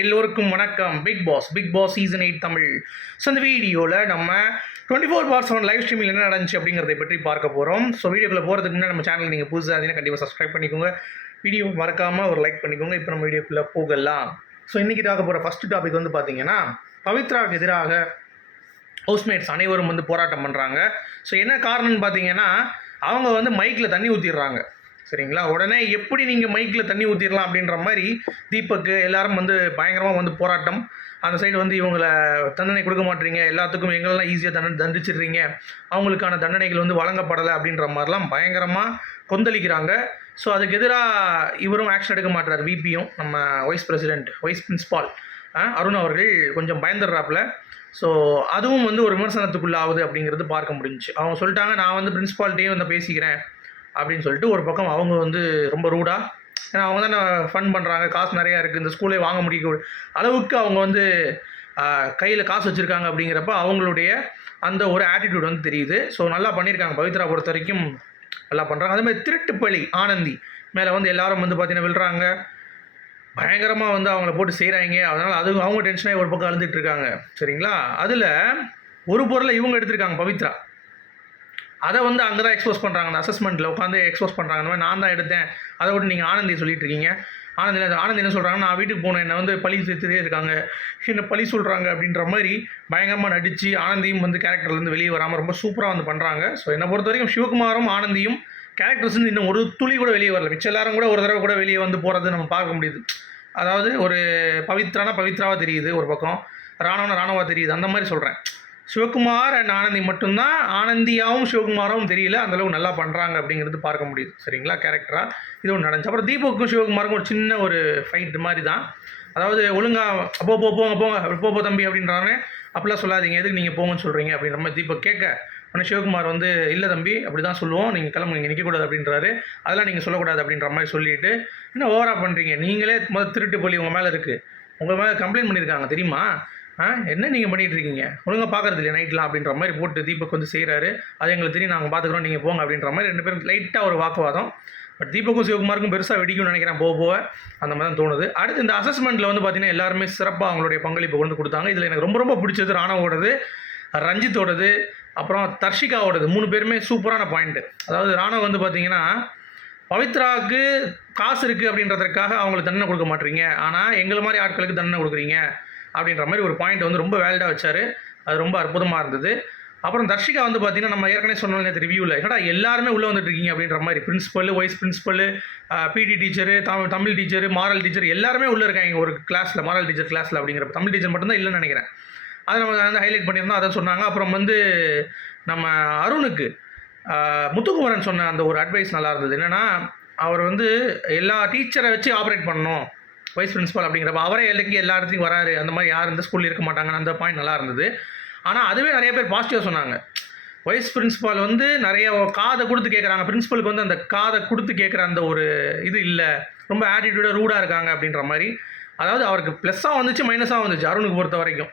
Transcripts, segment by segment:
எல்லோருக்கும் வணக்கம். Bigg Boss Bigg Boss season eight Tamil. So இந்த வீடியோவில் நம்ம twenty four bar seven live ஸ்ட்ரீமில் என்ன நடந்துச்சு அப்படிங்கிறத பற்றி பார்க்க போகிறோம் ஸோ வீடியோக்குள்ளே போகிறதுக்கு முன்னாடி நம்ம சேனல் நீங்கள் புதுசாக இருந்தீங்கன்னா கண்டிப்பாக சப்ஸ்கிரைப் பண்ணிக்கோங்க. வீடியோ மறக்காமல் ஒரு லைக் பண்ணிக்கோங்க. இப்போ நம்ம வீடியோக்குள்ளே போகலாம். ஸோ இன்றைக்கி பார்க்க போகிற ஃபஸ்ட்டு டாபிக் வந்து பார்த்தீங்கன்னா பவித்ராவுக்கு எதிராக ஹவுஸ்மேட்ஸ் அனைவரும் வந்து போராட்டம் பண்ணுறாங்க ஸோ என்ன காரணம்னு பார்த்தீங்கன்னா அவங்க வந்து மைக்கில் தண்ணி ஊற்றிடுறாங்க சரிங்களா? உடனே எப்படி நீங்கள் மைக்கில் தண்ணி ஊற்றிடலாம் அப்படின்ற மாதிரி தீபக்கு எல்லாரும் வந்து பயங்கரமாக வந்து போராட்டம். அந்த சைடு வந்து இவங்களை தண்டனை கொடுக்க மாட்டீங்க. எல்லாத்துக்கும் எங்களெல்லாம் ஈஸியாக தண்டனை தண்டிச்சிடுறீங்க. அவங்களுக்கான தண்டனைகள் வந்து வழங்கப்படலை அப்படின்ற மாதிரிலாம் பயங்கரமாக கொந்தளிக்கிறாங்க. ஸோ அதுக்கு எதிராக இவரும் ஆக்ஷன் எடுக்க மாட்டார் விபியும் நம்ம vice president vice principal Arun அவர்கள் கொஞ்சம் பயந்துடுறாப்புல. ஸோ அதுவும் வந்து ஒரு விமர்சனத்துக்குள்ள ஆகுது அப்படிங்கிறது பார்க்க முடிஞ்சுச்சு. அவங்க சொல்லிட்டாங்க நான் வந்து பிரின்ஸ்பால்கிட்டே வந்து பேசிக்கிறேன். அப்படின்னு சொல்லிட்டு ஒரு பக்கம் அவங்க வந்து ரொம்ப ரூடாக ஏன்னா அவங்க தானே ஃபன் பண்ணுறாங்க காசு நிறையா இருக்குது இந்த ஸ்கூலே வாங்க முடிய அளவுக்கு அவங்க வந்து கையில் காசு வச்சுருக்காங்க அப்படிங்கிறப்ப அவங்களுடைய அந்த ஒரு ஆட்டிடியூட் வந்து தெரியுது. ஸோ நல்லா பண்ணியிருக்காங்க. பவித்ரா பொறுத்த வரைக்கும் நல்லா பண்ணுறாங்க அதேமாதிரி திருட்டுப்பள்ளி ஆனந்தி மேலே வந்து எல்லாரும் வந்து பார்த்தீங்கன்னா விழுறாங்க. பயங்கரமாக வந்து அவங்கள போட்டு செய்கிறாங்க அதனால் அது அவங்க டென்ஷனாக ஒரு பக்கம் அழுதுட்டு இருக்காங்க. சரிங்களா? அதில் ஒரு பொருளை இவங்க எடுத்திருக்காங்க பவித்ரா. அதை வந்து அங்கே தான் எக்ஸ்போஸ் பண்ணுறாங்க அந்த அசஸ்மெண்ட்டில் உட்காந்து எக்ஸ்போஸ் பண்ணுறாங்க இந்த மாதிரி நான் தான் எடுத்தேன். அதை விட்டு நீங்கள் ஆனந்தி சொல்லிட்டு இருக்கீங்க. ஆனந்தி ஆனந்தி என்ன சொல்கிறாங்க நான் வீட்டுக்கு போனேன் என்னை வந்து பழி சேர்த்துட்டே இருக்காங்க. என்ன பழி சொல்கிறாங்க அப்படின்ற மாதிரி பயங்கரமாக நடித்து ஆனந்தியும் வந்து கேரக்டர்லேருந்து வெளியே வராமல் ரொம்ப சூப்பராக வந்து பண்ணுறாங்க ஸோ என்னை பொறுத்த வரைக்கும் சிவகுமாரும் ஆனந்தியும் கேரக்டர்ஸ் வந்து இன்னும் ஒரு துளி கூட வெளியே வரல. மிச்சம் எல்லாரும் கூட ஒரு தடவை கூட வெளியே வந்து போகிறது நம்ம பார்க்க முடியுது. அதாவது ஒரு பவித்ரானா பவித்ராவாக தெரியுது ஒரு பக்கம். ராணவனா ராணவா தெரியுது. அந்த மாதிரி சொல்கிறேன் சிவகுமார் அண்ட் ஆனந்தி மட்டும்தான். ஆனந்தியாவும் சிவகுமாரும் தெரியல. அந்தளவுக்கு நல்லா பண்ணுறாங்க அப்படிங்கிறது பார்க்க முடியுது. சரிங்களா? கேரக்டராக இது ஒன்று நடந்துச்சு. அப்புறம் தீபக்கும் சிவகுமாருக்கும் ஒரு சின்ன ஒரு ஃபைட் மாதிரி தான் அதாவது ஒழுங்காக அப்போ போ போங்க போங்க போ போ தம்பி அப்படின்றாங்க அப்படிலாம் சொல்லாதீங்க. எதுக்கு நீங்கள் போங்கன்னு சொல்கிறீங்க அப்படின்ற மாதிரி தீபக் கேட்க உடனே சிவகுமார் வந்து இல்லை தம்பி அப்படி தான் சொல்லுவோம். நீங்கள் கிளம்பு இங்கே நிற்கக்கூடாது அப்படின்றாரு. அதெல்லாம் நீங்கள் சொல்லக்கூடாது அப்படின்ற மாதிரி சொல்லிட்டு இன்னும் ஓவராக பண்ணுறீங்க நீங்களே முதல் திருட்டு போலி உங்கள் மேலே இருக்குது உங்கள் மேலே கம்ப்ளைண்ட் பண்ணியிருக்காங்க. தெரியுமா? ஆ என்ன நீங்கள் பண்ணிகிட்டு இருக்கீங்க ஒழுங்காக பார்க்குறது இல்லையா நைட்லாம் அப்படின்ற மாதிரி போட்டு தீபக் வந்து செய்கிறாரு அது எங்களுக்கு தெரியும் நாங்கள் பார்த்துக்குறோம் நீங்கள் போங்க அப்படின்ற மாதிரி ரெண்டு பேரும் லைட்டாக ஒரு வாக்குவாதம். பட் தீபக்கும் சிவகுமாருக்கும் பெருசாக வெடிக்கும்னு நினைக்கிறேன் போக போக அந்த மாதிரி தான் தோணுது. அடுத்து இந்த அசஸ்மெண்ட்டில் வந்து பார்த்தீங்கன்னா எல்லாருமே சிறப்பாக அவங்களுடைய பங்களிப்பு கொண்டு கொடுத்தாங்க. இதில் எனக்கு ரொம்ப ரொம்ப பிடிச்சது ராணவோடது ரஞ்சித்தோடது அப்புறம் தர்ஷிகாவோடது. மூணு பேருமே சூப்பரான பாயிண்ட்டு அதாவது ராணவ் வந்து பார்த்தீங்கன்னா பவித்ராவுக்கு காசு இருக்குது அப்படின்றதுக்காக அவங்களுக்கு தண்டனை கொடுக்க மாட்டீங்க. ஆனால் எங்களை மாதிரி ஆட்களுக்கு தண்டனை கொடுக்குறீங்க. அப்படின்ற மாதிரி ஒரு பாயிண்ட் வந்து ரொம்ப வேலிடாக வச்சார். அது ரொம்ப அற்புதமாக இருந்தது. அப்புறம் தர்ஷிகா வந்து பார்த்தீங்கன்னா நம்ம ஏற்கனவே சொன்னோம் நேற்று ரிவ்யூவில் என்னடா எல்லாருமே உள்ளே வந்துட்டு இருக்கீங்க அப்படின்ற மாதிரி principal vice principal PT teacher Tamil Tamil teacher moral teacher எல்லாருமே உள்ளே இருக்காங்க ஒரு கிளாஸில் மாரல் டீச்சர் கிளாஸில் அப்படிங்கிற தமிழ் டீச்சர் மட்டும்தான் இல்லைன்னு நினைக்கிறேன். அதை நம்ம வந்து ஹைலைட் பண்ணியிருந்தோம் அதை சொன்னாங்க. அப்புறம் வந்து நம்ம அருணுக்கு முத்துக்குமரன் சொன்ன அந்த ஒரு அட்வைஸ் நல்லா இருந்தது. என்னென்னா அவர் வந்து எல்லா டீச்சரை வச்சு ஆப்ரேட் பண்ணணும். வைஸ் பிரின்ஸிபல் அப்படிங்கிறப்ப அவரே எல்லாத்தையும் எல்லா இடத்துலையும் வராரு. அந்த மாதிரி யார் இந்த ஸ்கூலில் இருக்க மாட்டாங்கன்னு அந்த பாயிண்ட் நல்லா இருந்தது. ஆனால் அதுவே நிறைய பேர் பாசிட்டிவாக சொன்னாங்க. வைஸ் பிரின்ஸிபால் வந்து நிறைய காதை கொடுத்து கேட்குறாங்க பிரின்ஸிபலுக்கு வந்து அந்த காதை கொடுத்து கேட்குற அந்த ஒரு இது இல்லை. ரொம்ப ஆட்டிடியூடாக ரூடாக இருக்காங்க அப்படின்ற மாதிரி. அதாவது அவருக்கு ப்ளஸ்ஸாக வந்துச்சு மைனஸாக வந்துச்சு அருணுக்கு பொறுத்த வரைக்கும்.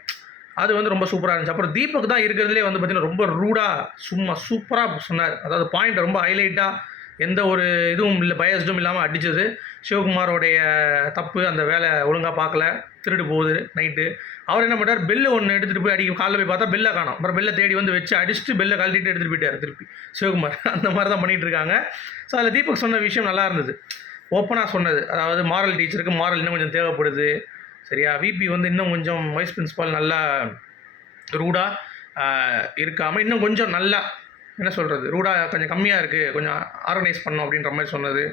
அது வந்து ரொம்ப சூப்பராக இருந்துச்சு. அப்புறம் தீபக் தான் இருக்கிறதுலே வந்து பார்த்திங்கன்னா ரொம்ப ரூடாக சும்மா சூப்பராக சொன்னார். அதாவது பாயிண்ட் ரொம்ப ஹைலைட்டாக எந்த ஒரு இதுவும் இல்லை பயஸ்டும் இல்லாமல் அடித்தது சிவகுமாரோடைய தப்பு அந்த வேலை ஒழுங்காக பார்க்கல. திருடு போகுது நைட்டு அவர் என்ன பண்ணார் பெல்லு ஒன்று எடுத்துகிட்டு போய் அடிக்க காலைல போய் பார்த்தா பெல்லை காணும். அப்புறம் பெல்லை தேடி வந்து வச்சு அடிச்சுட்டு பெல்லை கழட்டிட்டு எடுத்துகிட்டு போயிட்டார் திருப்பி. சிவகுமார். அந்த மாதிரி தான் பண்ணிகிட்டு இருக்காங்க. ஸோ அதில் தீபக் சொன்ன விஷயம் நல்லா இருந்தது. ஓப்பனாக சொன்னது. அதாவது மாரல் டீச்சருக்கு மாரல் இன்னும் கொஞ்சம் தேவைப்படுது. சரியா? விபி வந்து இன்னும் கொஞ்சம் வைஸ் பிரின்ஸிபால் நல்லா ரூடாக இருக்காமல் இன்னும் கொஞ்சம் நல்லா என்ன சொல்கிறது ரூடாக கொஞ்சம் கம்மியாக இருக்குது கொஞ்சம் ஆர்கனைஸ் பண்ணோம் அப்படின்ற மாதிரி சொன்னது.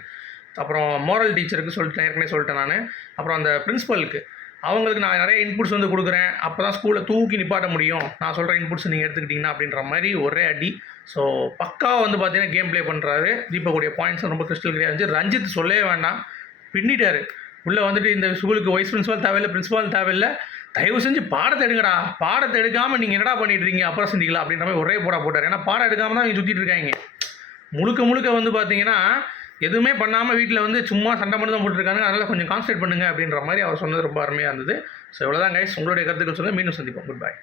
அப்புறம் மோரல் டீச்சருக்கு சொல்லிட்டேன். ஏற்கனவே சொல்லிட்டேன் நான். அப்புறம் அந்த பிரின்ஸிபலுக்கு அவங்களுக்கு நான் நிறைய இன்புட்ஸ் வந்து கொடுக்குறேன். அப்போ தான் ஸ்கூலில் தூக்கி நிப்பாட்ட முடியும். நான் சொல்கிற இன்புட்ஸ் நீங்கள் எடுத்துக்கிட்டிங்கன்னா அப்படின்ற மாதிரி ஒரே அடி. ஸோ பக்காவாக வந்து பார்த்தீங்கன்னா கேம் ப்ளே பண்ணுறாரு தீபக்குடைய பாயிண்ட்ஸ் ரொம்ப கிறிஸ்டல் கிடையாது இருந்துச்சு. ரஞ்சித் சொல்லவே வேண்டாம். பின்னிட்டார். உள்ளே வந்துட்டு இந்த ஸ்கூலுக்கு வைஸ் பிரின்ஸிபால் தேவையில்லை பிரின்ஸிபால் தேவையில்லை. தயவு செஞ்சு பாடத்தை எடுங்கடா. பாடத்தை எடுக்காமல் நீங்கள் என்னடா பண்ணிட்டு அப்புறம் செஞ்சிக்கலாம் அப்படின்ற மாதிரி ஒரே போடா போட்டார். ஏன்னா பாடம் எடுக்காமல் தான் இங்கே சுற்றிட்டு இருக்காங்க. முழுக்க முழுக்க வந்து பார்த்தீங்கன்னா எதுவுமே பண்ணாமல் வீட்டில் வந்து சும்மா சண்டை மட்டும் தான் போட்டுருக்காங்க அதனால் கொஞ்சம் கான்சன்ட்ரேட் பண்ணுங்கள் அப்படின்ற மாதிரி அவர் சொன்னது ரொம்ப அருமையாக இருந்தது. ஸோ இவ்வளோதான் கைஸ் உங்களுடைய கருத்துக்கள் சொல்லுங்கள் மீண்டும் சந்திப்போம். குட் பாய்